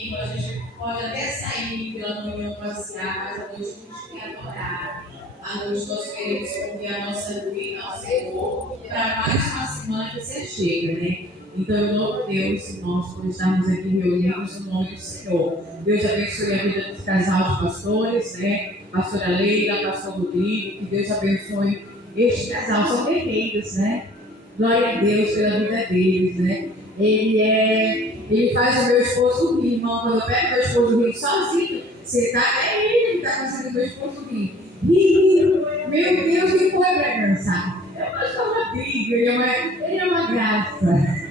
domingo a gente pode até sair pela manhã passear, mas à noite a gente quer adorar. À noite nós queremos ouvir a nossa vida ao Senhor para mais uma semana que você chega, né? Então eu louvo a Deus, irmãos, por estarmos aqui reunidos no nome do Senhor. Deus abençoe a vida dos casais pastores, né? Pastora Leila, pastor Rodrigo, que Deus abençoe este casal, são guerreiros, né? Glória a Deus pela vida deles, né? Ele faz o meu esposo rir, irmão. Quando eu pego meu esposo rir sozinho, você tá, é ele que está fazendo meu esposo rir. Meu Deus, que foi Bragança? É uma Rodrigo, ele é uma graça.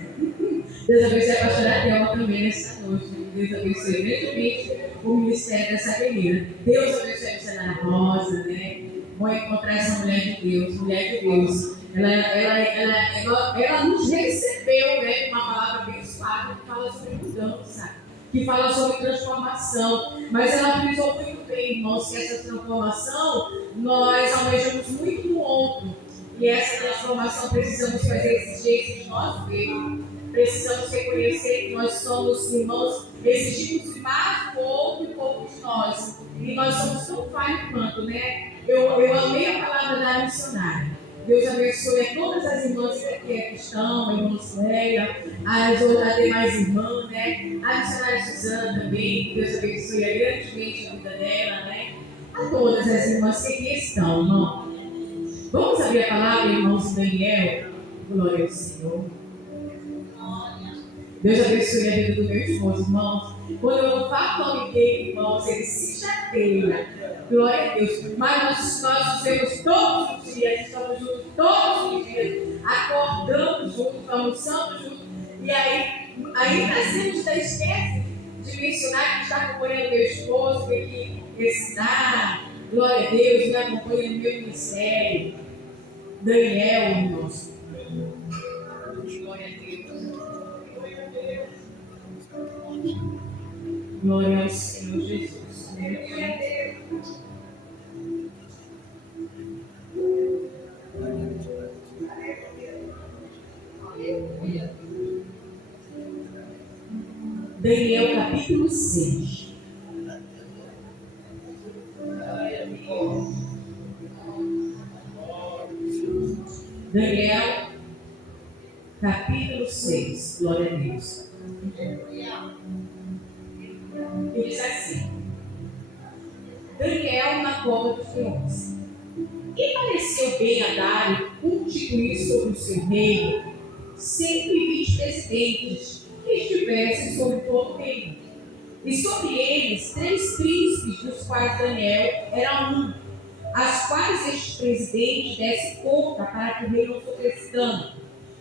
Deus abençoe a pastora Thelma também nessa noite. Deus abençoe grandemente o ministério dessa guerreira. Deus abençoe a missionária Rosa, né? Vou encontrar essa mulher de Deus, mulher de Deus. Ela nos recebeu, né, uma palavra abençoada que fala sobre mudança, que fala sobre transformação. Mas ela frisou muito bem, irmãos, que essa transformação nós almejamos muito no outro. E essa transformação precisamos fazer exigência de nós mesmos. Precisamos reconhecer que nós somos irmãos, exigimos mais do outro e pouco de nós. E nós somos tão falhos quanto, né? Eu amei a palavra da missionária. Deus abençoe a todas as irmãs que aqui estão, a irmã Célia, as outras demais irmãs, né? A missionária Suzana também, que Deus abençoe grandemente a vida dela, né? A todas as irmãs que aqui estão, irmão. Vamos abrir a palavra, irmãos, Daniel. Glória ao Senhor. Deus abençoe a vida do meu esposo, irmãos. Quando eu falo o nome dele, irmãos, ele se chateia. Glória a Deus. Mas nós dizemos todos os dias, estamos juntos todos os dias, acordamos juntos, almoçamos juntos. E aí nós da esquece de mencionar que está acompanhando meu esposo, que ensinar. Glória a Deus, me acompanha no meu ministério. Daniel, irmãos. Glória a Deus. Glória ao Senhor Jesus. Daniel capítulo 6. Daniel capítulo 6. Glória a Deus. E diz assim: Daniel na cova dos leões. E pareceu bem a Dário constituir sobre o seu reino 120 presidentes que estivessem sobre todo o reino. E sobre eles 3 príncipes, dos quais Daniel era um, as quais estes presidentes dessem conta para que o rei não sofresse dano.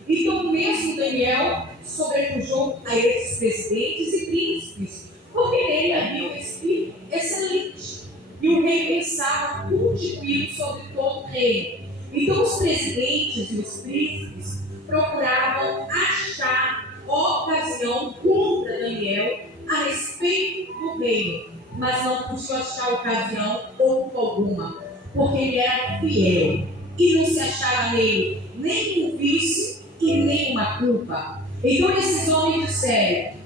Então mesmo Daniel sobrepujou a esses presidentes e príncipes, porque nele havia um espírito excelente. E o rei pensava constituí-lo sobre todo o reino. Então os presidentes e os príncipes procuravam achar ocasião contra Daniel a respeito do reino, mas não podiam achar ocasião alguma, porque ele era fiel e não se achava nele nem um vício e nem uma culpa. Então esses homens disseram: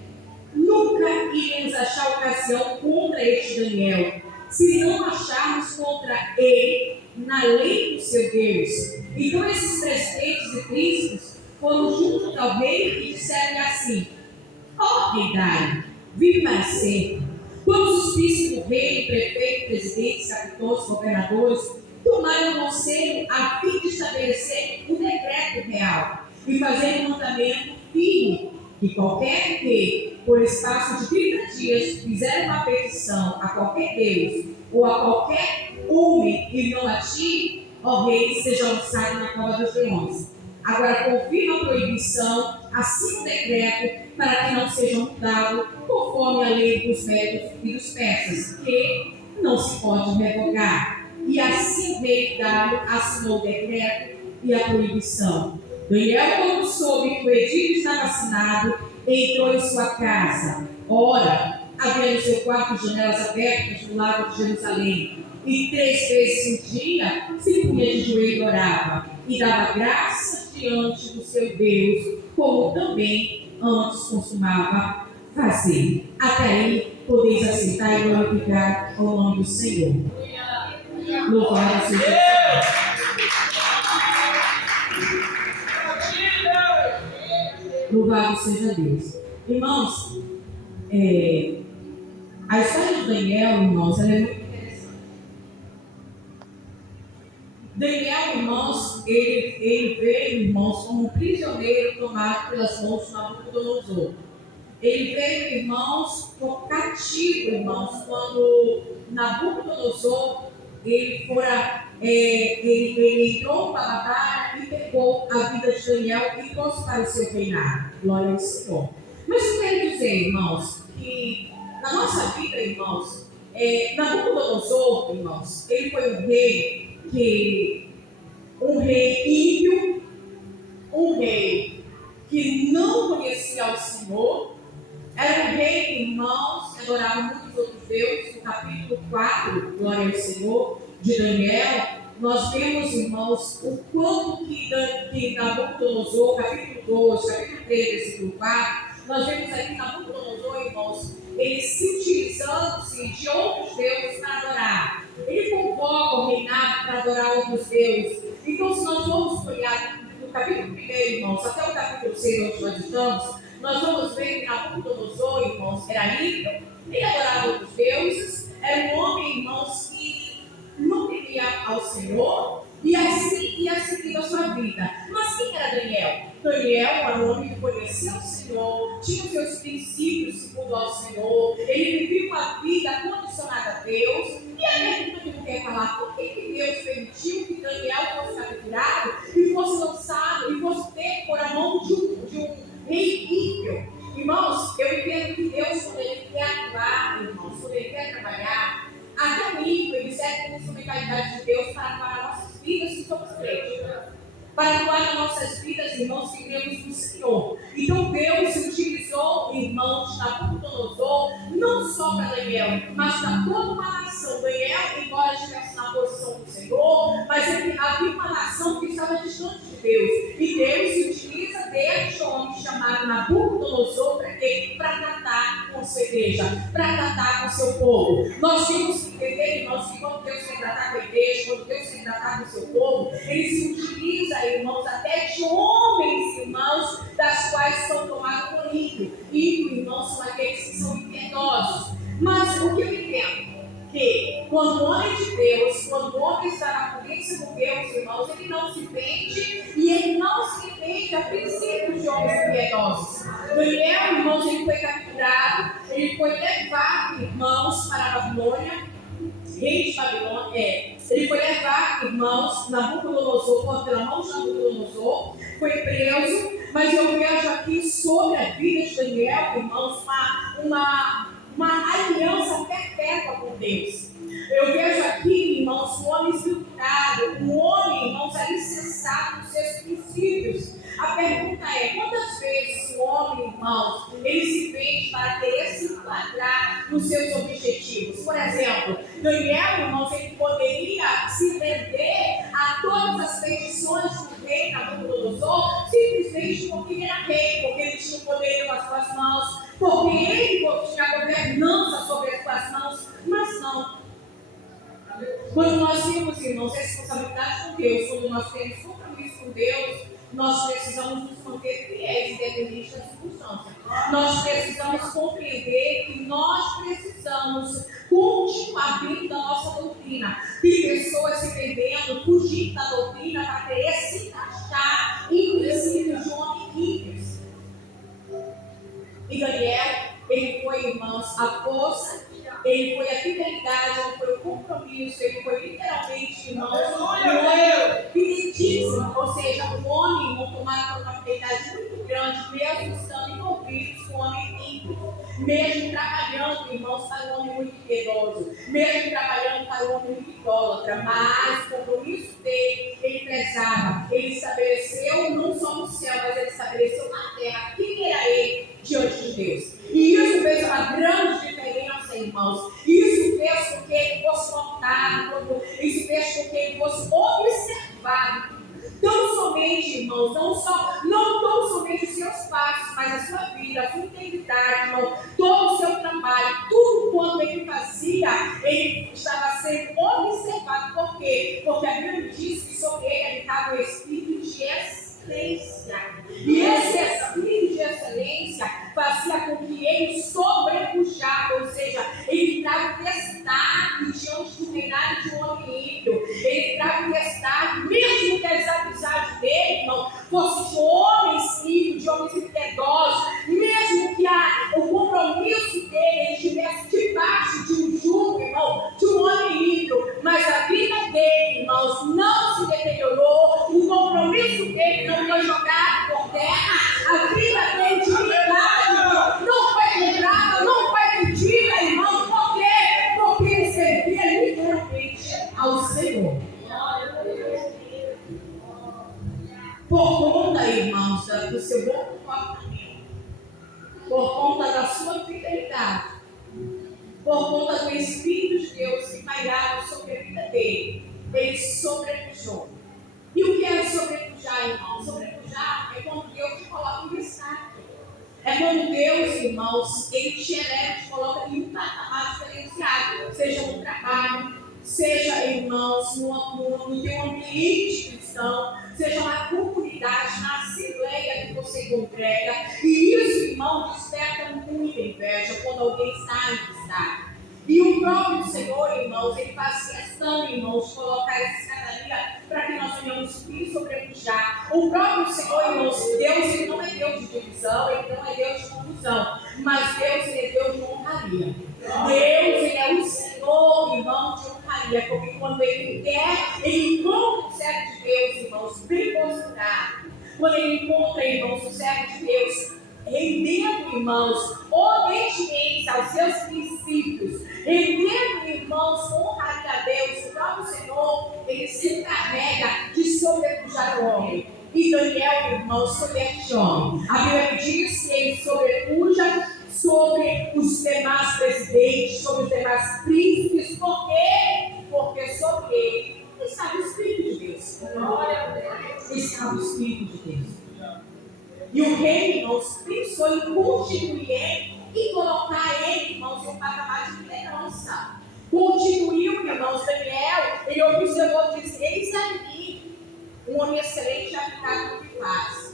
nunca iremos achar ocasião contra este Daniel, se não acharmos contra ele na lei do seu Deus. Então esses presidentes e príncipes foram juntos ao rei e disseram assim: ó rei Dário, vive para sempre. Todos os príncipes do reino, prefeitos, presidentes, capitães, governadores, tomaram conselho a fim de estabelecer um decreto real e fazer um mandamento firme que qualquer que, por espaço de 30 dias, fizer uma petição a qualquer Deus ou a qualquer homem e não a ti, ó rei, seja lançado na cova dos leões. Agora confirma a proibição, assim o decreto, para que não seja mudado conforme a lei dos médios e dos persas, que não se pode revogar. E assim o rei Dário assinou o decreto e a proibição. Daniel, quando soube que o edito estava assinado, entrou em sua casa. Ora, havia no seu quarto janelas abertas do lado de Jerusalém. E 3 vezes por dia se punha de joelho e orava, e dava graças diante do seu Deus, como também antes costumava fazer. Até aí, podeis aceitar e glorificar o nome do Senhor. Louvado seja Deus. Louvado seja Deus. Irmãos, a história de Daniel, irmãos, ela é muito interessante. Daniel, irmãos, ele veio, irmãos, como um prisioneiro tomado pelas mãos de Nabucodonosor. Ele veio, irmãos, como cativo, irmãos, quando Nabucodonosor ele entrou para a batalha e pegou a vida de Daniel e trouxe para o seu reinado. Glória ao Senhor. Mas eu quero dizer, irmãos, que na nossa vida, irmãos, Nabucodonosor, irmãos, ele foi um rei ímpio, um rei que não conhecia o Senhor. Era um rei, irmãos, que adorava muitos outros deuses. No capítulo 4, glória ao Senhor, de Daniel, nós vemos, irmãos, o quanto que Nabucodonosor, capítulo 2, capítulo 3, versículo 4, nós vemos aqui Nabucodonosor, irmãos, ele se utilizando-se de outros deuses para adorar. Ele convoca o reinado para adorar outros deuses. Então, se nós formos olhar do capítulo 1, irmãos, até o capítulo 6, onde nós estamos, nós vamos ver que Nabucodonosor, irmãos, era ímpio, ele adorava outros deuses, era um homem, irmãos, que não temia ao Senhor e assim ia seguindo a sua vida. Mas quem era Daniel? Daniel era um homem que conhecia o Senhor, tinha os seus princípios segundo ao Senhor, ele vivia uma vida condicionada a Deus. E a pergunta que eu quero falar, por que Deus permitiu que Daniel fosse capturado e fosse lançado e fosse pego por a mão de um rei ímpio? Irmãos, eu entendo que Deus, quando Ele quer atuar, irmãos, quando Ele quer trabalhar, até o ímpio, Ele serve como instrumentalidade de Deus para atuar nossas vidas que somos crentes. Para atuar nas nossas vidas, irmãos, que cremos no Senhor. Então Deus utilizou, irmãos, Nabucodonosor, não só para Daniel, mas para toda uma nação. Daniel, embora estivesse na posição do Senhor, mas havia uma nação que estava distante de Deus. E Deus se utiliza deste homem chamado Nabucodonosor para quê? Para tratar com sua igreja, para tratar com seu povo. Nós temos que entender, irmãos, que quando Deus quer tratar com a igreja, quando Deus quer tratar com o seu povo, Ele se utiliza, irmãos, até de homens, irmãos, das quais são tomados por ímpio. Ímpio, irmãos, são aqueles que são impiedosos. Mas o que eu entendo? Que quando o homem de Deus, quando o homem está na polícia com Deus, irmãos, ele não se vende e ele não se vende a princípios de homens piedosos. Daniel, irmãos, ele foi capturado, ele foi levado, irmãos, para a Babilônia, rei de Babilônia, ele foi levado, irmãos, Nabucodonosor, pela mão de Nabucodonosor, foi preso, mas eu vejo aqui sobre a vida de Daniel, irmãos, uma aliança perpétua com Deus. Eu vejo aqui, irmãos, um homem estruturado, um homem, irmãos, alicerçado nos seus princípios. A pergunta é, quantas vezes o homem, irmãos, ele se vende para querer se enquadrar nos seus objetivos? Por exemplo, Daniel, irmãos, ele poderia se vender a todas as petições do rei Nabucodonosor simplesmente porque ele era rei, porque ele tinha o poder nas suas mãos, porque ele tinha a governança sobre as suas mãos, mas não. Quando nós temos, irmãos, responsabilidade com Deus, quando nós temos compromisso com Deus, nós precisamos nos manter fiéis, independente da circunstância. Nós precisamos compreender que nós precisamos continuar dentro da nossa doutrina. Tem pessoas se vendendo, fugindo da doutrina para querer se encaixar em princípios de homens ímpios. E Daniel, ele foi, irmãos, a força, ele foi a fidelidade, ele foi o compromisso, ele foi literalmente, irmãos, um homem fidedigno, ou seja, um homem, irmão, tomado por uma fidelidade muito grande, mesmo estando envolvidos com o homem ímpio, mesmo trabalhando, irmãos, para um homem muito piedoso, mesmo trabalhando para um homem muito idólatra, mas o compromisso dele, ele prezava, ele estabeleceu não só no céu, mas ele estabeleceu na terra, quem era ele diante de Deus. E isso fez uma grande diferença, irmãos. Isso fez com que ele fosse notado, isso fez com que ele fosse observado. Tão somente, irmãos, não tão somente os seus passos, mas a sua vida, a sua integridade, responsabilidade, irmão, todo o seu trabalho, tudo quanto ele fazia, ele estava sendo observado. Por quê? Porque a Bíblia diz que sobre ele estava o Espírito de excelência. E esse Espírito de excelência fazia com que ele sobrepujasse, ou seja, ele estava testado diante do reinado de um homem ímpio. Ele estava testado, mesmo que as amizades dele, irmão, fossem de homens ímpios, de homens impiedosos, mesmo que o compromisso dele estivesse debaixo de um jugo, irmão, de um homem ímpio, mas a vida dele, irmãos, não se deteriorou, o compromisso dele não foi jogado por terra, a vida dele de verdade, irmão, não foi quebrada, não foi vendida, irmão. Por quê? Porque ele servia literalmente ao Senhor. Por conta, irmãos, do seu bom comportamento, por conta da sua fidelidade, por conta do Espírito de Deus que pairava sobre a vida dele, ele sobrepujou. E o que é sobrepujar, irmão? Sobrepujar é quando Deus te coloca em destaque. É quando Deus, irmãos, ele te eleva, te coloca em um patamar diferenciado, seja no trabalho, seja, irmãos, no teu ambiente cristão, seja na comunidade, na assembleia que você congrega. E isso, irmão, desperta muita inveja quando alguém está em destaque. E o próprio Senhor, irmãos, ele faz questão, irmãos, de colocar essa escadaria para que nós venhamos subir e sobrepujar. O próprio Senhor, irmãos, Deus, ele não é Deus de divisão, ele não é Deus de confusão, mas Deus, ele é Deus de honraria. Deus, ele é o Senhor, irmão, de honraria, porque quando ele quer, ele encontra o servo de Deus, irmãos, bem posicionado. Quando ele encontra, irmãos, o servo de Deus, rendendo, irmãos, obediência aos seus princípios, rendendo, irmãos, honra a Deus, o próprio Senhor, ele se encarrega de sobrepujar o homem. E Daniel, irmãos, foi este homem. A Bíblia diz que ele sobrepuja sobre os demais presidentes, sobre os demais príncipes. Por quê? Porque sobre ele estava o Espírito de Deus. Estava o Espírito de Deus. E o rei, irmãos, pensou em constituir ele e colocar ele, irmãos, em um patamar de liderança. Constituiu, irmãos, Daniel, ele observou e disse: eis aqui um homem excelente aplicado no que faz.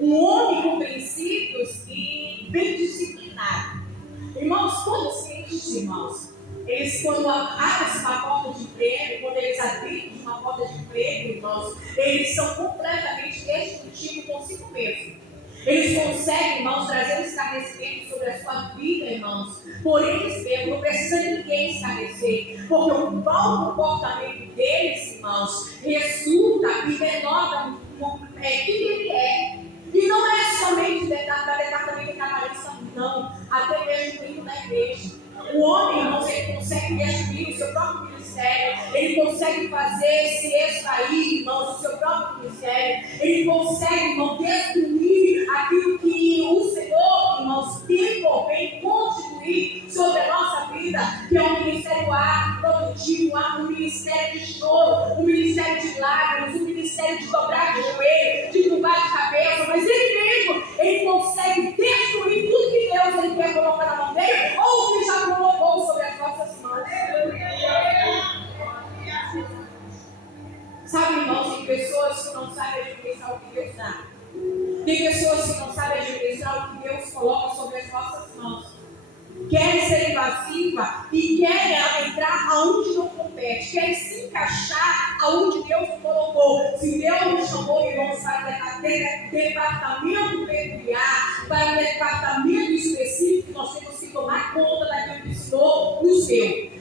Um homem com princípios e bem disciplinado. Irmãos, todos esses irmãos, eles, quando abrem uma porta de emprego, quando eles abrem uma porta de emprego, irmãos, eles são completamente destrutivos consigo mesmo. Eles conseguem, irmãos, trazer um esclarecimento sobre a sua vida, irmãos, por eles mesmos. Não precisa ninguém esclarecer, porque o mau comportamento deles, irmãos, resulta e denota quem ele é. E não é somente da departamento trabalhista, não, até mesmo dentro da igreja. O homem, irmãos, ele consegue destruir o seu próprio ministério, ele consegue fazer se extrair, irmãos, o seu próprio ministério, ele consegue, irmão, destruir aquilo que o Senhor, irmãos, tem por bem constituir sobre a nossa vida, que é um ministério árduo, produtivo, um ministério de choro, um ministério de lágrimas, um ministério de dobrar de joelho, de curvar de cabeça, mas ele mesmo, ele consegue destruir tudo que Deus ele quer colocar na mão dele, ou que já colocou sobre as nossas mãos. Sabe, irmãos, tem pessoas que não sabem administrar o que Deus dá. Tem pessoas que não sabem administrar o que Deus coloca sobre as nossas mãos. Querem ser invasiva e querem entrar aonde não compete, querem se encaixar aonde Deus colocou. Se Deus nos chamou, irmãos, para departamento peculiar, para departamento específico, nós temos que tomar conta daquilo que o Senhor nos deu.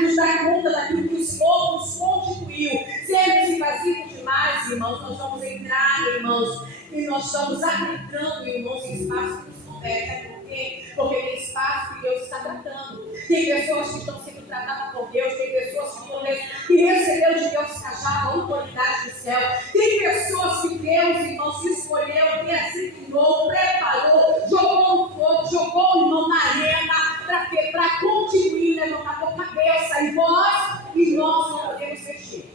Nos dar conta daquilo que o Senhor nos constituiu. Sermos invasivos demais, irmãos, nós vamos entrar, irmãos, e nós estamos aplicando, irmãos, em espaço que nos compete. Porque tem espaço que Deus está tratando. Tem pessoas que estão sendo tratadas por Deus. Tem pessoas que receberam de Deus cajado a autoridade do céu. Tem pessoas que Deus, irmãos, escolheu, designou, preparou, jogou no fogo, jogou, irmão, na arena. Para quê? Para continuar levantar a cabeça. E nós não podemos mexer.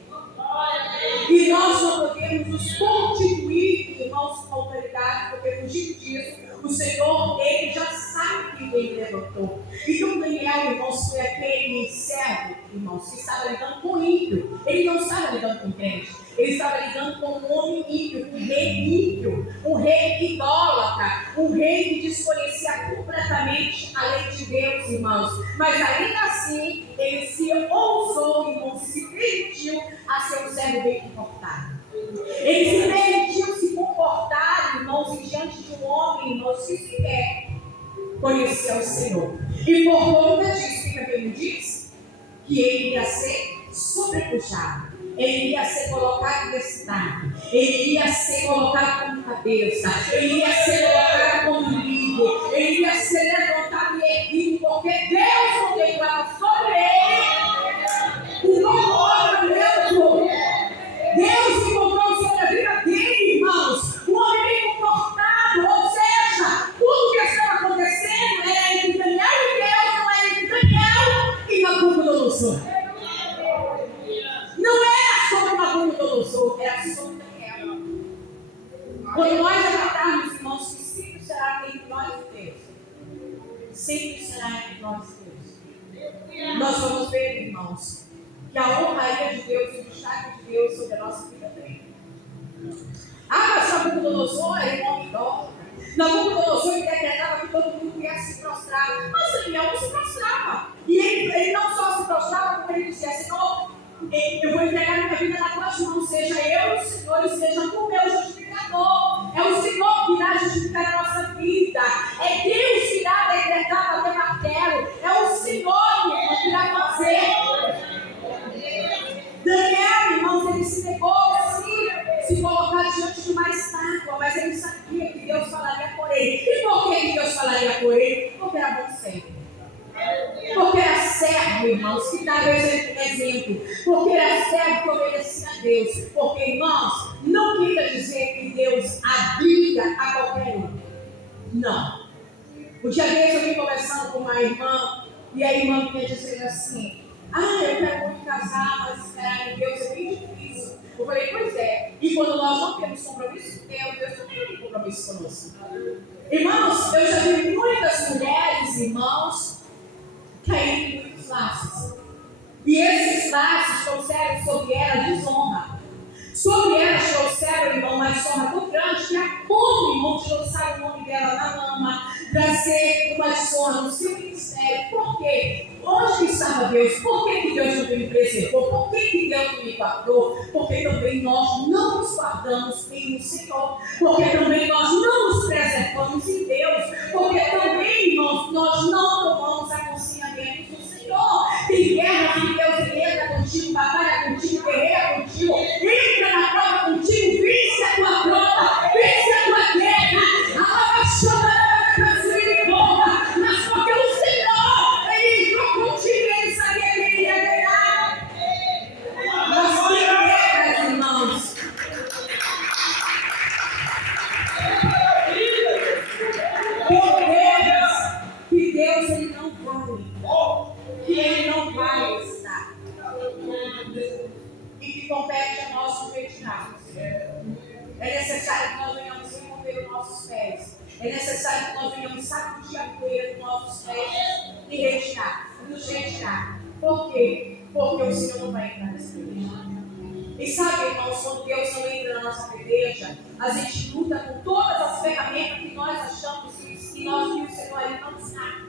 E nós não podemos nos constituir, irmãos, com autoridade, porque fugir disso, o Senhor, ele já sabe levantou. Então Daniel, irmãos, foi aquele servo, irmãos, que estava lidando com ímpio. Ele não estava lidando com crente. Ele estava lidando com um homem ímpio, um rei idólatra, um rei que desconhecia completamente a lei de Deus, irmãos. Mas ainda assim, ele se ousou, irmãos, se permitiu a ser um servo bem comportado. Ele se permitiu se comportar, irmãos, diante de um homem, irmãos, que sequer conhecia o Senhor. E por conta disso, o que a Bíblia diz? Que ele ia ser sobrepujado. Ele ia ser colocado nesse estado. Ele ia ser colocado como cabeça. Ele ia ser colocado como líder. Ele ia ser levantado e erguido, porque Deus contemplava sobre ele o louvor do Deus. Deus encontrou sobre a vida dele, irmãos, um homem bem comportado. Ou seja, tudo que estava acontecendo era entre Daniel e Deus, não era entre Daniel e Nabucodonosor. Não era sobre Nabucodonosor, era sobre Daniel. Quando nós acreditarmos, irmãos, que sempre será entre nós e Deus, sempre será entre nós e Deus, nós vamos ver, irmãos, que a honraria de Deus e o destaque de Deus sobre a nossa vida tem. Mas Nabucodonosor era um homem idólatra. Nabucodonosor decretava que todo mundo ia se prostrar. Mas Daniel não se prostrava. E ele não só se prostrava, como ele dizia: Senhor, eu vou entregar minha vida nas tuas mãos, seja eu o Senhor e seja o meu justificador. É o Senhor que irá justificar a nossa vida. É Deus que irá decretar até martelo. É o Senhor que irá fazer. Daniel, irmãos, ele se negou a se colocar diante de uma estátua, mas ele sabia que Deus falaria por ele. E por que Deus falaria por ele? Porque era bom servo. Porque era servo, irmãos, que dava exemplo. Porque era servo que obedecia a Deus. Porque, irmãos, não queria dizer que Deus abriga a qualquer um. Não. O dia desse eu vim conversando com uma irmã, e a irmã vinha dizendo assim: eu quero muito casar, mas esperar em Deus é bem difícil. Eu falei: pois é. E quando nós não temos compromisso com Deus, Deus também não tem compromisso conosco. Irmãos, eu já vi muitas mulheres, irmãos, caírem em muitos laços. E esses laços trouxeram sobre ela desonra. Sobre elas trouxeram, irmão, uma desonra tão grande que a ponto, irmão, de lançar o nome dela na lama, trazer uma desonra no seu ministério. Por quê? Onde estava Deus? Por que Deus não me preservou? Por que Deus não me guardou? Porque também nós não nos guardamos em o Senhor. Porque também nós não nos preservamos em Deus. Porque também, irmãos, nós não tomamos aconselhamento do Senhor. Tem guerra que Deus entra contigo, batalha contigo, guerreia contigo, entra na prova contigo, vence a tua prova, vence a tua guerra. Mas porque o Senhor, Ele entrou contigo e Ele sabia que Ele ia ganhar. Nós temos guerras, irmãos. Que Deus Ele não vai, que Ele não vai estar. E que compete a nós nos retirarmos. É necessário que nós venhamos remover os nossos pés. É necessário que nós venhamos sacudir a poeira dos nossos pés e retirar, nos retirar. Por quê? Porque o Senhor não vai entrar nessa peleja. E sabe, irmãos, quando Deus não entra na nossa peleja, a gente luta com todas as ferramentas que nós achamos que nós e o Senhor Ele não está.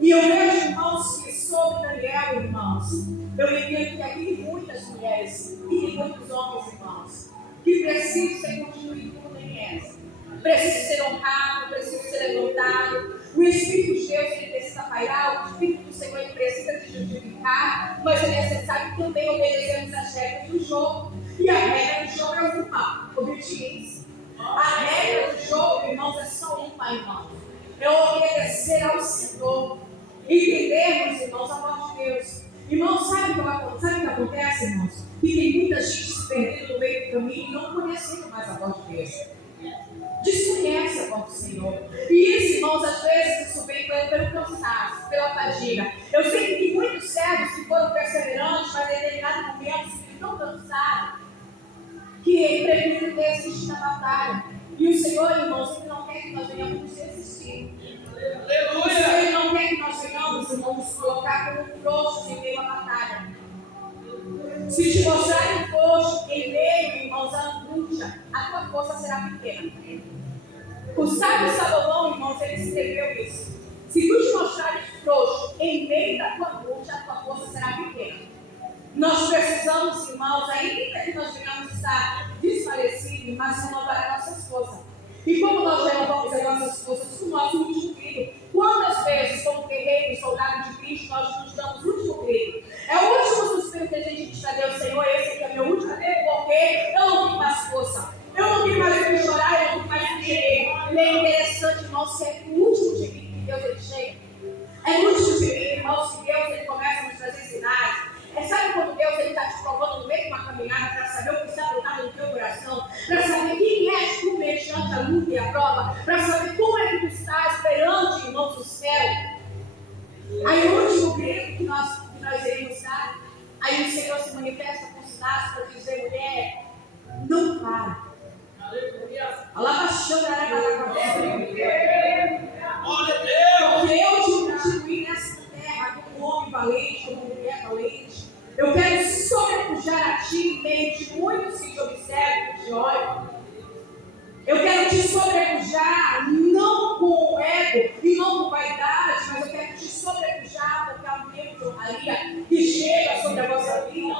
E eu vejo, irmãos, que sobre Daniel, irmãos, eu entendo que aqui tem muitas mulheres e tem muitos homens, irmãos, que precisam ser constituídos como Daniel. Precisa ser honrado, precisa ser levantado. O Espírito de Deus ele precisa pairar, o Espírito do Senhor ele precisa te justificar, mas é necessário também obedecermos as regras do jogo. E a regra do jogo é uma: obediência. A regra do jogo, irmãos, é só uma, irmãos. É obedecer ao Senhor. Entendermos, irmãos, a voz de Deus. Irmãos, sabe o que acontece, irmãos? Que tem muita gente se perdendo no meio do caminho e não conhecendo mais a voz de Deus. Desconhece a voz do Senhor. E isso, irmãos, às vezes isso vem pelo cansaço, pela fadiga. Eu sei que tem muitos servos que foram perseverantes, mas em determinado momento se tão cansados que preferem desistir da batalha. E o Senhor, irmãos, Ele não quer que nós venhamos desistir. O Senhor frouxos em meio à batalha. Se te mostrarem frouxo em meio, irmãos, à angústia, a tua força será pequena. O sábio Salomão, irmãos, ele escreveu isso. Se tu te mostrares frouxo em meio da tua angústia, a tua força será pequena. Nós precisamos, irmãos, ainda que nós venhamos estar desfalecidos, mas renovar as nossas forças. E como nós renovamos as nossas forças com o nosso último grito? Quantas vezes, como guerreiros, soldados de Cristo, nós nos damos o último grito? É o último suspiro que a gente diz para Deus: Senhor, esse aqui é meu último grito, porque eu não tenho mais força. Eu não tenho mais o que chorar, eu não tenho mais o que gemer. E é interessante, irmãos, que é o último grito que Deus ele chega. É o último grito, irmãos, que Deus ele começa a nos trazer sinais. Sabe quando Deus está te provando no meio de uma caminhada para saber o que está brotado no teu coração? Para saber quem és tu mediante a luta e a prova? Para saber como é que tu estás perante, irmãos, do céu? Aí o último grito que nós iremos dar, aí o Senhor se manifesta com sinais para dizer: mulher, não para. Porque eu te constituí nessa terra como homem valente, como mulher valente. Eu quero sobrepujar a ti em meio de muitos que te observam e te olham. Eu quero te sobrepujar não com ego e não com vaidade, mas eu quero te sobrepujar porque há um tempo de honraria que chega sobre a vossa vida.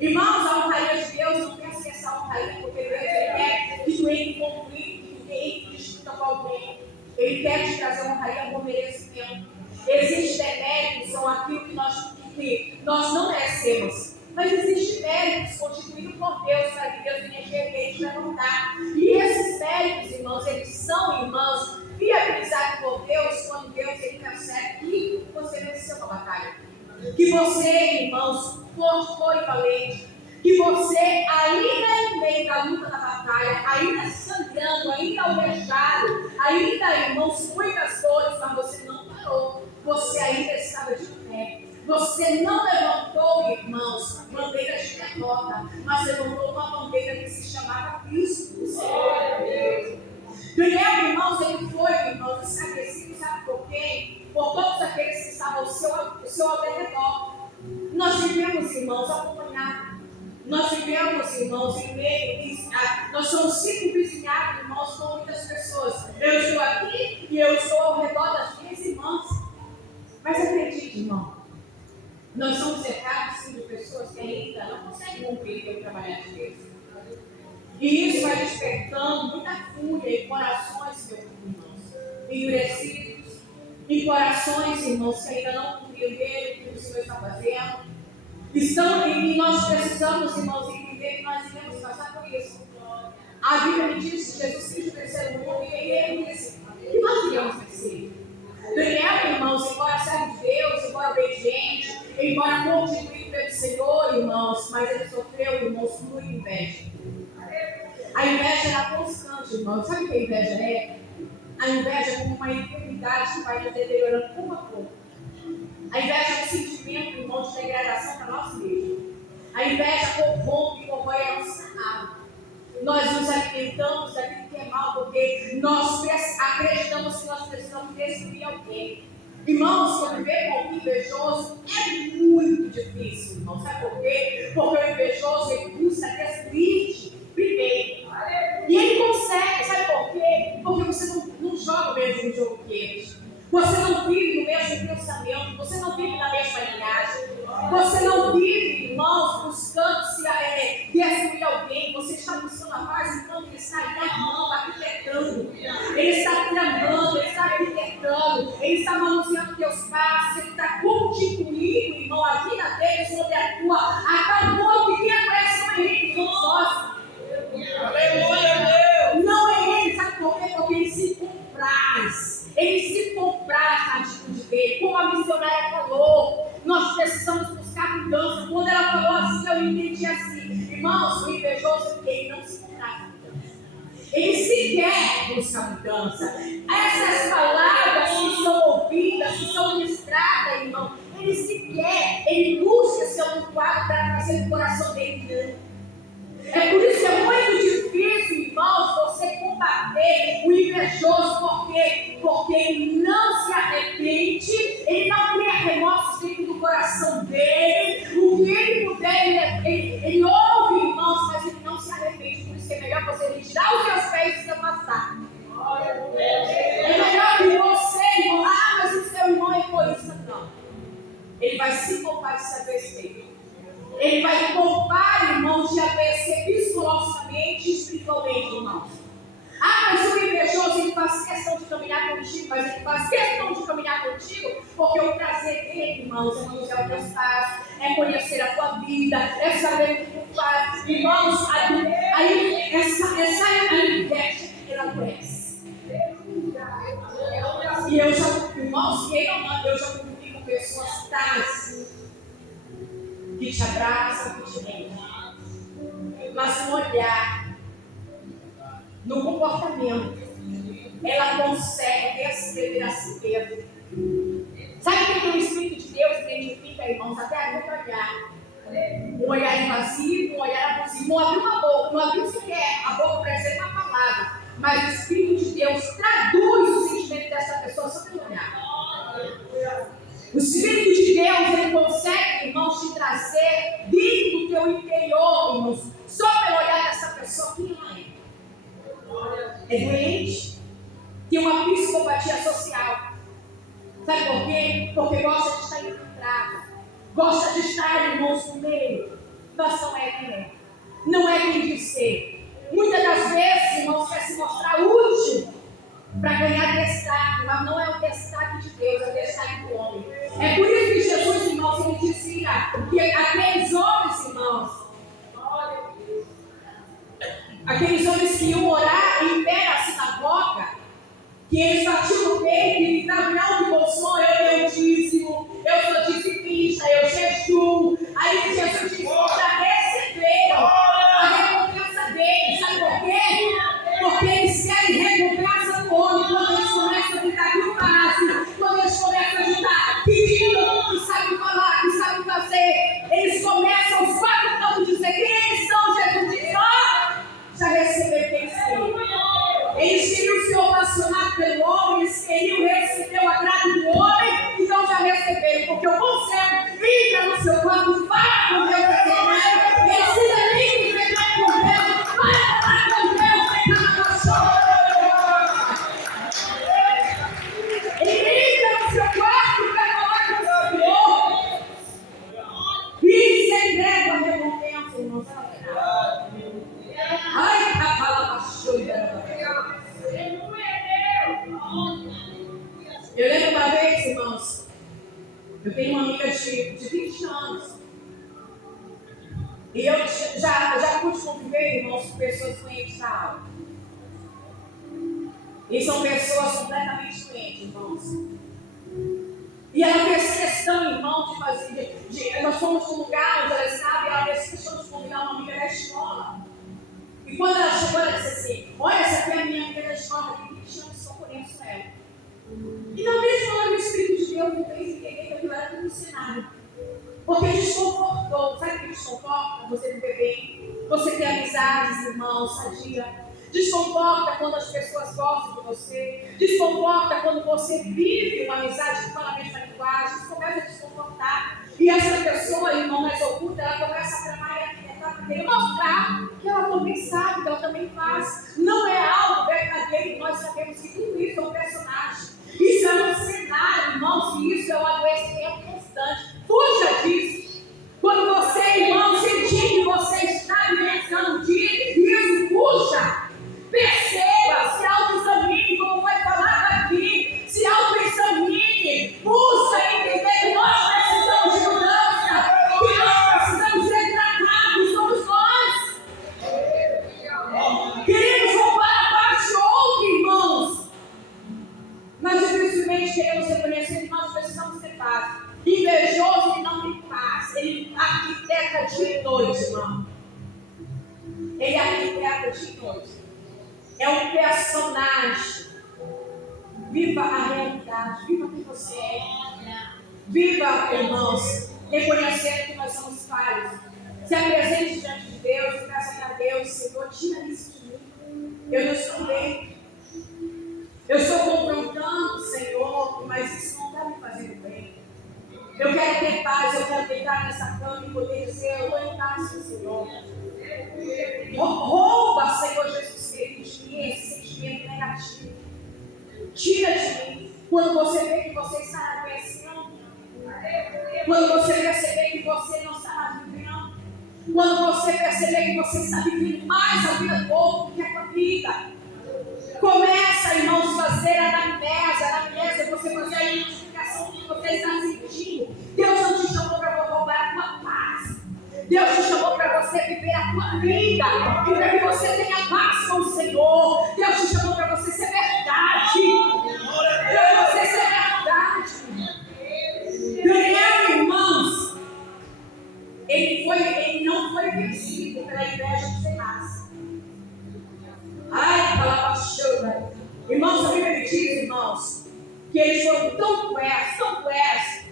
Irmãos, a honraria de Deus, não pensa que essa honraria, porque Deus ele quer que tu entre em conflito, que tu entre em disputa com alguém. Ele quer te trazer honraria por merecimento. Existem deméritos, são aquilo que nós não merecemos. Mas existem méritos constituídos por Deus para que Deus venha reerguer e te levantar. E esses méritos, irmãos, eles são, irmãos, viabilizados por Deus quando Deus ele percebe que você venceu a batalha. Que você, irmãos, foi valente. Que você, ainda em meio da luta da batalha, ainda sangrando, ainda alvejado, ainda, irmãos, muitas dores, mas você não parou. Você ainda estava de pé. Você não levantou, irmãos, bandeiras de derrota, mas levantou uma bandeira que se chamava Cristo, o Senhor. Daniel, irmãos, ele foi, irmãos, estabelecido, sabe por quem? Por todos aqueles que estavam ao seu redor. Nós vivemos, irmãos, acompanhados. Nós vivemos, irmãos, em meio, nós somos circunvizinhados, irmãos, com muitas pessoas. Eu estou aqui e eu estou ao redor das minhas irmãs. Mas acredite, irmão, nós somos cercados, sim, de pessoas que ainda não conseguem cumprir o trabalho de Deus. E isso vai despertando muita fúria em corações, meus irmãos, endurecidos, em corações, irmãos, que ainda não compreenderam o que o Senhor está fazendo. E nós precisamos, irmãos, entender que nós iremos passar por isso. A Bíblia me diz que Jesus Cristo venceu o mundo e ele disse que nós iremos vencer. Daniel, irmãos, embora servo de Deus, embora obediente, embora constituído pelo Senhor, irmãos, mas ele sofreu, irmãos, muita inveja. A inveja era constante, irmãos. Sabe o que a inveja é? A inveja é como uma enfermidade que vai nos deteriorando pouco a pouco. A inveja é um sentimento, irmãos, de degradação para nós mesmos. A inveja corrompe e corrói a nossa alma. Nós nos alimentamos daquilo que é mal, porque nós acreditamos que nós precisamos destruir alguém. Irmãos, conviver com o invejoso é muito difícil, irmãos. Sabe por quê? Porque o invejoso ele busca destruir-te primeiro. E ele consegue, sabe por quê? Porque você não joga o mesmo jogo que eles. Você não vive no mesmo pensamento, você não vive na mesma linhagem, você não vive, irmãos, buscando destruir alguém, você está buscando a paz, então ele está tramando, arquitetando, ele está tramando, ele está arquitetando, ele está manuseando teus passos, ele está constituindo, irmão, a vida dele sobre a tua, a tal ponto que a pressão Henrique não sofre. Não é ele, sabe por quê? Porque ele se compraz. Ele se compraz na atitude dele. Como a missionária falou, nós precisamos buscar mudança. Quando ela falou assim, eu entendi assim. Irmãos, o invejoso, ele não se compraz na mudança. Ele sequer busca mudança. Essas palavras que são ouvidas, que são ministradas, irmão, ele busca ser adequado para trazer o coração dele. É por isso que é muito difícil, irmãos, você combater o invejoso, porque ele não se arrepende, ele não cria remorsos dentro do coração. Ele vai se compadecer a respeito. Ele vai poupar, irmãos, de adoecer psicologicamente e espiritualmente, irmãos. Ah, mas o invejoso, ele faz questão de caminhar contigo, mas ele faz questão de caminhar contigo, porque o prazer dele, irmãos, é manusear o teu espaço, é conhecer a tua vida, é saber o que tu faz. Irmãos, aí essa inveja, ela adoece. E eu já, irmãos, eu já convivi com pessoas tais que te abraçam, que te rendem, mas no olhar, no comportamento, ela consegue descrever a si mesma. Sabe o que o Espírito de Deus identifica, irmãos, até no olhar? Um olhar invasivo, um olhar abusivo. Não abriu uma boca, não abriu sequer a boca para dizer uma palavra, mas o Espírito de Deus traduz o sentimento dessa pessoa só pelo olhar. O Espírito de Deus, ele consegue, irmãos, te trazer dentro do teu interior, irmãos, só pelo olhar dessa pessoa, quem ela é. É doente, tem uma psicopatia social. Sabe por quê? Porque gosta de estar infiltrado, gosta de estar, irmãos, no meio, mas não é quem é. Não é quem diz ser. Muitas das vezes, irmãos, quer se mostrar útil para ganhar destaque, mas não é o destaque de Deus, é o destaque do homem. É por isso que Jesus, irmãos, ele dizia que aqueles homens, irmãos, aqueles homens que iam orar em pé na sinagoga, que eles batiam no peito e gritavam, não, que eu sou, eu tenho dízimo, eu sou dizimista, eu jejuo. Aí Jesus disse, já receberam a recompensa deles. Sabe por quê? Porque eles querem recompensa do homem. Quando eles começam a gritar que o básico, quando eles começam a gritar pedindo, que sabem falar, que sabem fazer, eles começam aos 4 cantos dizer quem eles são. Jesus diz, já receberam quem eles queriam. Eles queriam ser ovacionados pelo homem, eles queriam receber o agrado do homem, então já receberam, porque o bom servo entra no seu quarto, fala com Deus, ensina nem que vai com Deus, fala com Deus, ele entra no seu quarto para falar com o Senhor, e se entrega a recompensa, irmãos. Ai, a palavra chuva. Eu lembro uma vez, irmãos, eu tenho uma amiga de 20 anos. E eu já pude conviver, irmãos, com pessoas doentes da alma. E são pessoas completamente doentes, irmãos. E ela fez questão, irmão, de fazer. Nós fomos no lugar onde ela estava e ela fez questão de convidar uma amiga da escola. E quando ela chegou, ela disse assim: olha, essa aqui é a minha amiga da escola, que 20 anos só conheço ela. E na mesma hora o Espírito de Deus me fez entender que aquilo era tudo um cenário. Porque desconfortou. Sabe o que desconforta? Você viver bem, você ter amizades, irmãos, sadia. Desconforta quando as pessoas gostam de você. Desconforta quando você vive uma amizade que fala a mesma linguagem. Isso começa a desconfortar. E essa pessoa, irmão, mais oculta, ela começa a tramar e arquitetar para querer mostrar que ela também sabe, que ela também faz. Não é algo verdadeiro, nós sabemos que tudo isso é um personagem. Isso é um cenário, irmãos, e isso é um adoecimento constante. Fuja disso. Quando você, irmão, sentir que você está vivenciando isso, fuja. Perceba, se auto-examine, como foi falado aqui. Se auto-examine. Busca entender que nós precisamos de mudança. Que nós precisamos ser tratados. Somos nós. Queremos roubar a parte de outro, irmãos. Mas dificilmente queremos reconhecer que nós precisamos ter paz. Invejoso, ele não tem paz. Ele arquiteta dia e noite, irmão. Ele arquiteta dia e noite. É um personagem. Viva a realidade. Viva quem você é. Viva, irmãos, reconhecendo que nós somos falhos. Se apresente diante de Deus e peça a Deus: Senhor, tira isso de mim. Eu não estou bem. Eu estou confrontando, Senhor, mas isso não está me fazendo bem. Eu quero ter paz, eu quero deitar nessa cama e poder dizer: eu estou em paz com o Senhor. Rouba, Senhor Jesus Cristo, de mim esse sentimento negativo. Tira de mim. Quando você vê que você está adoecendo, Quando você perceber que você não está mais vivendo. Quando você perceber que você está vivendo mais a vida do outro do que a sua vida. Começa, irmãos, a fazer a anamnese, você fazer a identificação do que você está sentindo. Deus não te chamou para roubar a tua paz. Deus te chamou para você viver a tua vida e para que você tenha paz com o Senhor. Deus te chamou para você ser verdade. Para você ser verdade. Daniel, irmãos, ele não foi vencido pela inveja dos demais. Ai, palavra. Irmãos, a Bíblia diz, irmãos, que eles foram tão cruéis,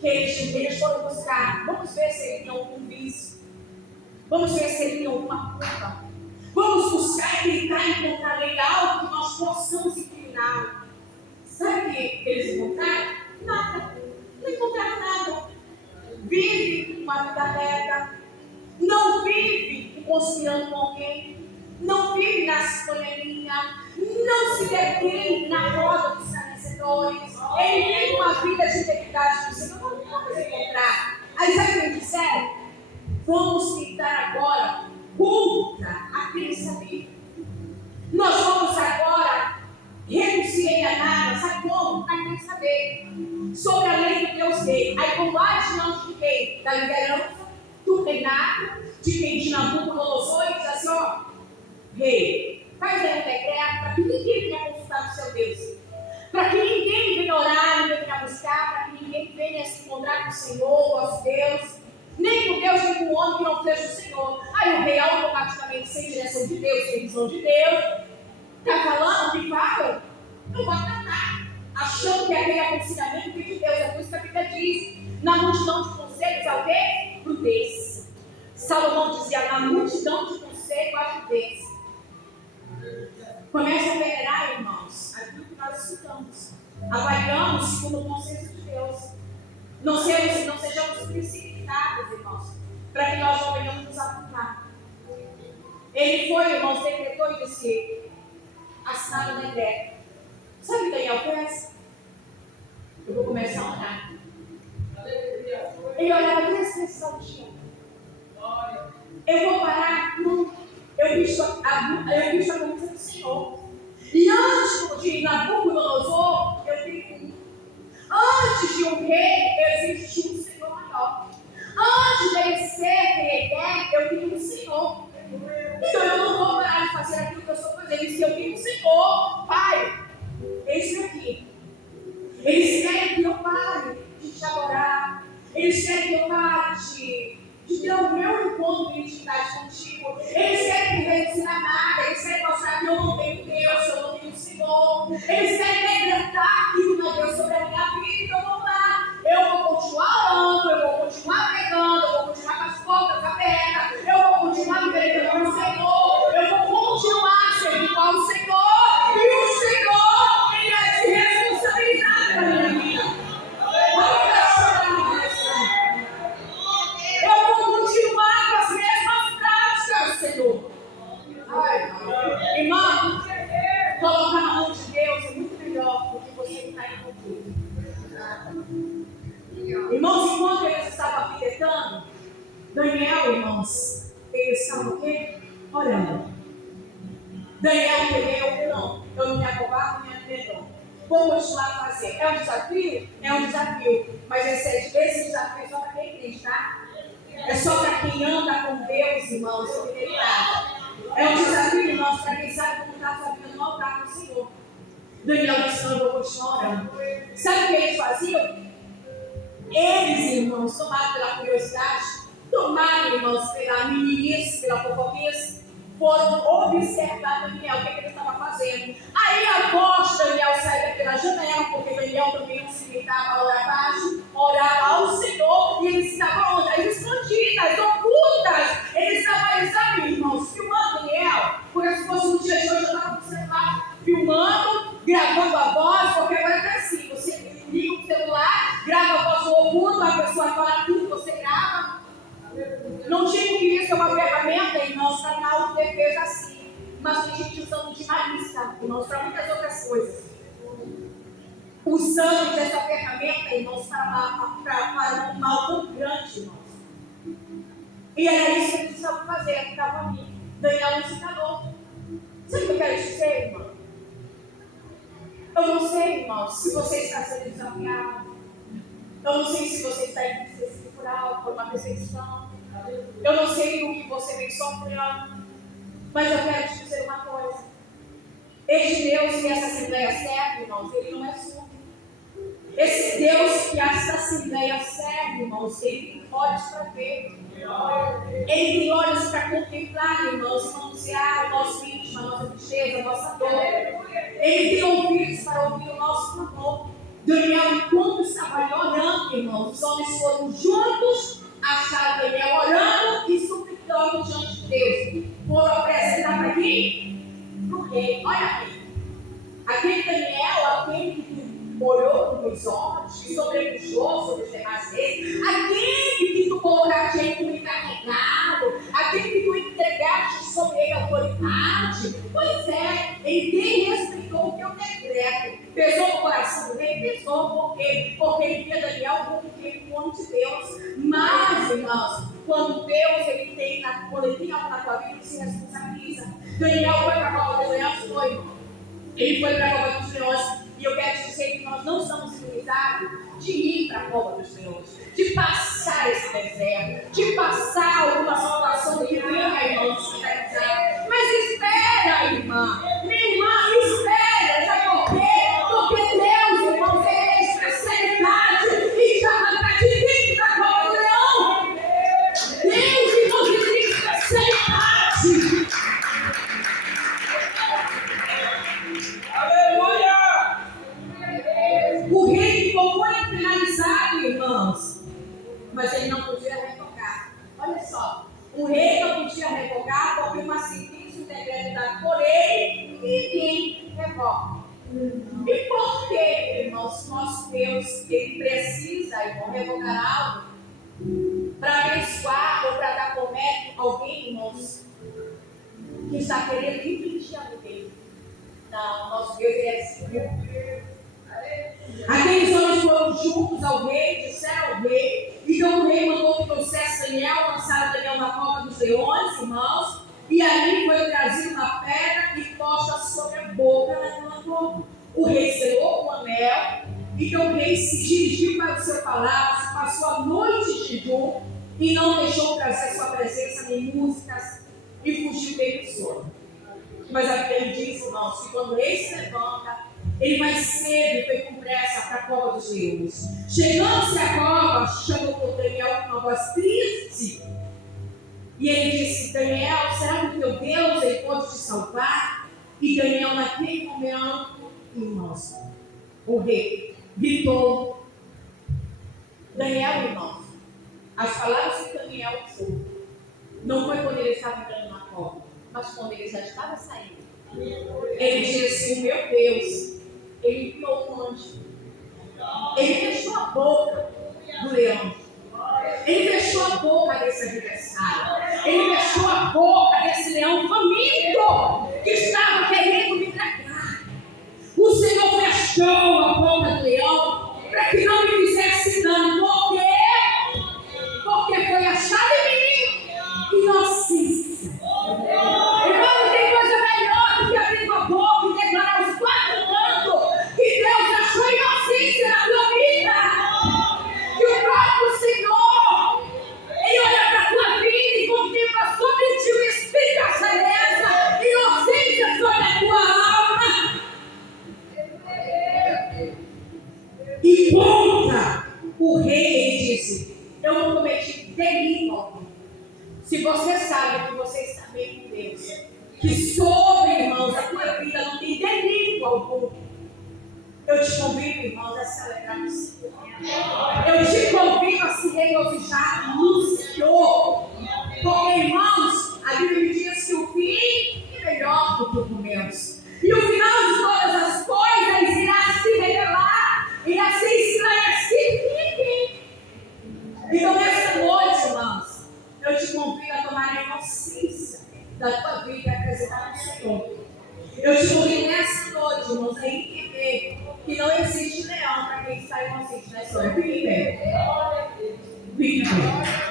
que eles foram buscar. Vamos ver se ele tem algum vício. Vamos ver se ele tem alguma culpa. Vamos buscar e tentar encontrar algo que nós possamos incriminar. Sabe o que eles encontraram? Nada. Não encontraram nada. Vive uma vida reta. Não vive conspirando com alguém. Não vive na panelinha. Não se detém na roda dos escarnecedores. Ele tem uma vida de integridade com o Senhor. Não vamos encontrar. Aí sabe o que eles disseram? Vamos tentar agora contra aquele saber. Nós vamos agora reduzir a nada. Sabe como? Aquele saber. Sobre a lei do Deus dele. Aí vão lá diante de quem? Da liderança, do reinado, de quem? De Nabucodonosor, e diz assim, ó, rei, faz aí um decreto para que ninguém venha consultar o seu Deus. Para que ninguém venha orar, ninguém venha buscar, para que ninguém venha se encontrar com o Senhor, nosso Deus, nem com Deus, nem com o homem que não seja o Senhor. Aí o rei automaticamente, sem direção de Deus, sem visão de Deus, está falando que fala, não vai tratar, achando que é aconselhamento de Deus. É por isso que a Bíblia diz, na multidão de conselhos, é o quê? Prudência. Salomão dizia, na multidão de conselhos, a prudência. Comece a venerar, irmãos, aquilo que nós escutamos. Avaliamos segundo o conselho de Deus. Não sejamos precipitados, irmãos, para que nós não venhamos nos apontar. Ele foi, irmãos, decretou e disse, assinado o decreto. Sabe o que Daniel fez? Eu vou começar a orar. Ele olhava 3 vezes ao dia. Eu vou parar, não. Eu visto a camisa do Senhor. E antes de Nabucodonosor, eu tenho um. Antes de um rei, existe um Senhor maior. Antes de ele ser quem ele é, eu tenho um Senhor. Então eu não vou parar de fazer aquilo que eu estou fazendo. E se eu tenho um Senhor, Pai, eis-me aqui. Eles querem que eu pare de te adorar. Eles querem que eu pare de ter o meu encontro de intimidade contigo. Eles querem me ver ensinar nada. Eles querem mostrar que eu não tenho Deus, eu não tenho Senhor. Eles querem decretar aquilo que é Deus sobre a minha vida. Então vamos lá. Eu vou continuar orando, eu vou continuar pregando, eu vou continuar com as portas abertas, eu vou continuar me dedicando ao Senhor, eu vou continuar servindo ao Senhor. E o Senhor, Ele é de responsabilidade na minha vida. Eu vou continuar com as mesmas práticas, Senhor. Irmão, colocar na mão de Deus é muito melhor do que você estar envolvido. Irmãos, enquanto eles estavam arquitetando, Daniel, irmãos, eles estavam o quê? Orando. Daniel entendeu, não, eu não me acovardo, nem arquitetando. Vou continuar a fazer. É um desafio? É um desafio. Mas esse desafio é só para quem crente, tá? É só para quem anda com Deus, irmãos, com fidelidade. É um desafio, irmãos, para quem sabe como está a sua vida no altar com o Senhor. Daniel disse, não, eu vou continuar orando. Sabe o que eles faziam? Eles, irmãos, tomados pela curiosidade, tomaram, irmãos, pela meninice, pela fofoquice, foram observar Daniel, o que ele estava fazendo. Aí, após Daniel sair pela janela, porque Daniel também não se limitava a orar baixo, orava ao Senhor, e eles estavam onde? As escondidas, ocultas. Eles estavam, sabe, irmãos, filmando Daniel. Porque se fosse no dia de hoje, eu estava no celular, filmando, gravando a voz, porque agora está assim, você liga o celular, grava a voz do oculto, a pessoa fala tudo, você grava. Não digo que isso é uma ferramenta, irmãos, para na autodefesa assim, mas tem gente usando de malícia, irmãos, para muitas outras coisas. usando essa ferramenta, irmãos, para um mal tão grande, irmãos. E era isso que eles estavam fazendo, estavam ali. Daniel não se calou. Sabe o que eu quero dizer, irmão? Eu não sei, irmãos, se você está sendo desafiado. Eu não sei se você está em crise estrutural, por uma perseguição. Eu não sei o que você vem sofrendo. Mas eu quero te dizer uma coisa. Este Deus que essa Assembleia serve, irmãos, ele não é surdo. Esse Deus que essa Assembleia serve, irmãos, ele tem olhos para ver. Ele tem olhos para contemplar, irmãos, e manusear o nosso íntimo, a nossa tristeza, a nossa dor. Ele tem ouvidos para ouvir o nosso clamor. Daniel, enquanto estava ali orando, irmãos, os homens foram juntos, acharam Daniel orando e suplicando diante de Deus. Foram apresentar para quem? Para o rei. Olha aqui. Aquele Daniel, aquele que olhou com os olhos, que sobrepujou sobre os demais reis, aquele que tu colocaste como encarregado, aquele que tu entregaste sobre ele a autoridade. Pois é, ele nem respeitou o teu decreto. Pesou no coração do rei, pesou porque ele via Daniel como um homem de Deus. Mas, irmãos, quando Deus ele tem algo na tua vida, ele se responsabiliza. Daniel foi para a cova dos leões, foi, irmão. Ele foi para a cova dos leões. E eu quero te dizer que nós não estamos imunizados de ir para a cova dos leões, de passar esse deserto, de passar alguma situação que venha, irmão, desestabilizar. Mas espera, irmã. Minha irmã, espera. Sabe por quê? Porque Deus, irmão, tem especialidade em te arrancar de dentro da cova do leão. Deus, irmão, tem especialidade. O rei ficou muito penalizado, irmãos, mas ele não podia revogar. Olha só, o rei não podia revogar porque uma sentença decretada por ele, ninguém revoga. E por que, irmãos, nosso Deus, ele precisa, irmão, revogar algo para abençoar ou para dar por mérito alguém, irmãos, que está querendo impedir a dele? Não, nosso Deus, ele é assim. Aqueles homens foram juntos ao rei, disseram ao rei. Então o rei mandou que trouxesse Daniel, lançaram Daniel na cova dos leões, irmãos. E ali foi trazido uma pedra e posta sobre a boca daquela cova. O rei selou o anel. Então o rei se dirigiu para o seu palácio, passou a noite de jejum e não deixou trazer sua presença nem músicas e fugiu bem do sono. Mas a Bíblia diz, irmãos, que quando ele se levanta, ele mais cedo foi com pressa para a cova dos leões. Chegando-se à cova, chamou por Daniel com uma voz triste. E ele disse: Daniel, será que o teu Deus ele pode te salvar? E Daniel, naquele momento, irmãos, o rei gritou: Daniel, irmãos, as palavras que Daniel usou não foi quando ele estava entrando na cova, mas quando ele já estava saindo. Ele disse: o meu Deus, ele enviou um anjo. Ele fechou a boca do leão. Ele fechou a boca desse adversário. Ele fechou a boca desse leão faminto que estava querendo me tragar. O Senhor fechou a boca do leão para que não me fizesse dano. Por quê? Porque foi achado em mim inocência. Irmão, tem coisa melhor do que abrir tua boca e declarar os 4 cantos que Deus achou inocência na tua vida. Que o próprio Senhor, Ele olha para a tua vida e contempla sobre ti o Espírito da certeza, inocência sobre a tua alma. E contra o rei, ele disse: eu não cometi delito algum. Se você sabe que você está bem com Deus, que sobre, irmãos, a tua vida não tem delito algum, eu te convido, irmãos, a se alegrar no Senhor. Eu te convido a se regozijar no Senhor. Porque, irmãos, a Bíblia me diz que o fim é melhor do que o começo. E o final de todas as coisas irá se revelar, irá ser esclarecido. Então, nesta noite, irmãos, eu te convido a tomar a inocência da tua vida e apresentar ao Senhor. Eu te convido nessa noite, irmãos, a entender que não existe assiste leão para quem sai e não assiste na história. Fique em pé. Fique em pé.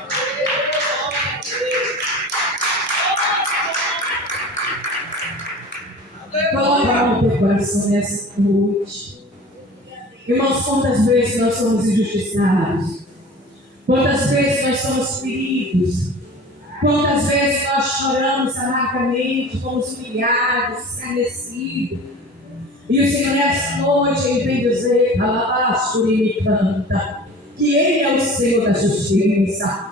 Coloca a mão no teu coração nessa noite. Irmãos, quantas vezes nós somos injustiçados? Quantas vezes nós somos feridos? Quantas vezes nós choramos amargamente, fomos humilhados, escarnecidos? E o Senhor, nessa noite, Ele vem dizer, Calabashuri canta, que Ele é o Senhor da justiça.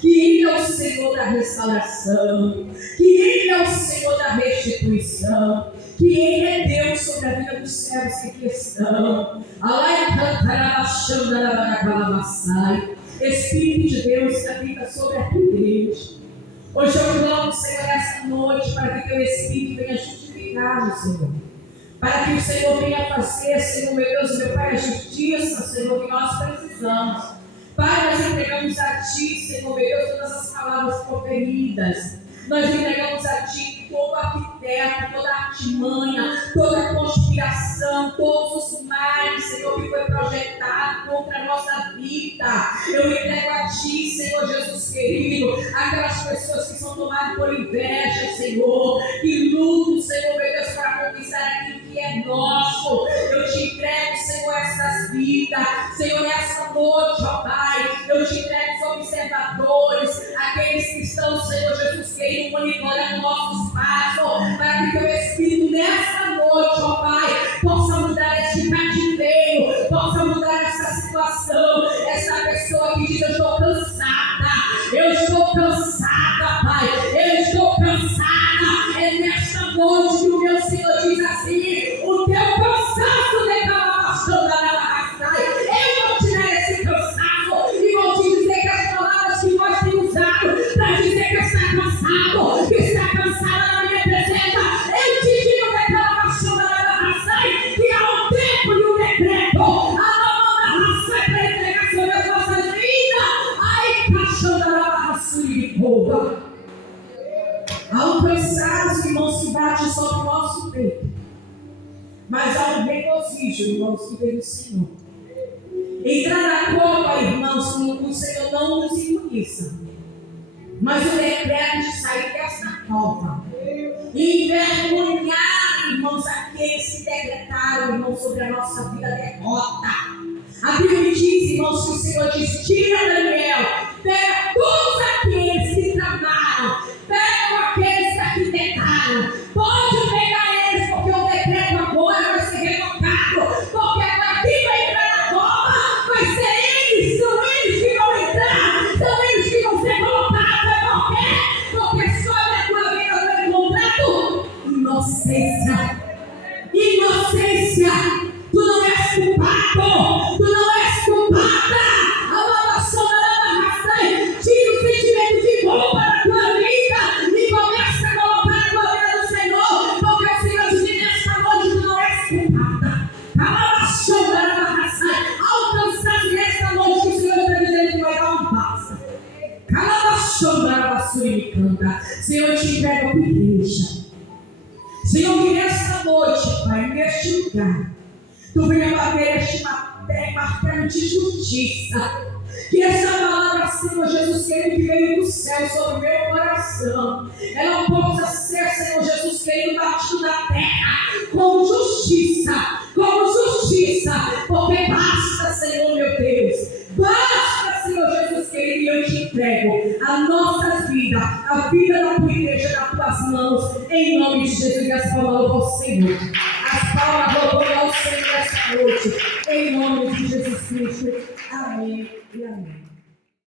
Que Ele é o Senhor da restauração, que Ele é o Senhor da restituição, que Ele é Deus sobre a vida dos servos que aqui estão. Espírito de Deus que habita sobre a tua igreja. Hoje eu clamo, Senhor, nessa noite, para que teu Espírito venha justificar, Senhor. Para que o Senhor venha fazer, Senhor, meu Deus, meu Pai, a justiça, Senhor, que nós precisamos. Pai, nós entregamos a Ti, Senhor, meu Deus, todas as palavras proferidas. Nós entregamos a Ti todo arquiteto, toda artimanha, toda conspiração, todos os males, Senhor, que foi projetado contra a nossa vida. Eu entrego a Ti, Senhor Jesus querido, aquelas pessoas que são tomadas por inveja, Senhor, que lutam, Senhor, meu Deus, para conquistar aquilo que é nosso. Eu te entrego, Senhor, essas vidas. Senhor, nessa noite, ó Pai, eu te entrego os observadores, aqueles que estão, Senhor Jesus querido, monitorando nossos passos, para que teu Espírito nessa noite, ó Pai, possa mudar este cativeiro, possa mudar essa situação. Essa pessoa que diz: eu estou cansada, Pai, eu estou cansada. É nesta noite que o meu Senhor diz assim: o teu cansaço declaração da Arrastai. Eu vou tirar esse cansaço e vou te dizer que as palavras que nós temos usado para dizer que está cansado, que está cansada na minha presença, eu te digo declaração da Arrastai, que há um tempo e um decreto. A nova Arrastai para entregar sobre as nossas vidas. Ai, caixão da Arrastai de boa. Há um cansaço, irmãos, que bate sobre o nosso peito. Mas há um regozijo, irmãos, que vem do Senhor. Entrar na copa, irmãos, o Senhor não nos imuniza. Mas o decreto de sair dessa copa e envergonhar, irmãos, aqueles que decretaram, irmãos, sobre a nossa vida derrota. A Bíblia diz, irmãos, que o Senhor diz: tira Daniel, pega todos aqueles que tramaram, pega aqueles que arquitetaram, pode pegar eles, porque o decreto agora vai ser revocado, porque agora quem vai entrar na copa vai ser eles, são eles que vão entrar, são eles que vão ser colocados. Por quê? Porque sobre a tua vida foi encontrado inocência. Inocência. Tu não és culpado, tu não és culpada. A lavação da Arrastai, tira o sentimento de culpa da tua vida e começa a colocar a tua vida no Senhor, porque o Senhor te diz nesta noite: tu não és culpada. A lavação da Arrastai, alcançar nesta noite que o Senhor está dizendo que vai dar um passo. A lavação da Arrastai canta. Senhor, eu te entrego a tua igreja. Senhor, que nesta noite, Pai, neste lugar, tu venha bater este martelo de justiça. Que essa palavra, Senhor Jesus, querido, que veio do céu sobre o meu coração, ela possa ser, Senhor Jesus, querido, batido na terra com justiça, porque basta, Senhor meu Deus, basta, Senhor Jesus querido, e eu te entrego a nossa vida, a vida da tua igreja nas tuas mãos, em nome de Jesus. E as palmas ao Senhor, as palmas ao Senhor esta noite, em nome de Jesus Cristo. Amém e amém.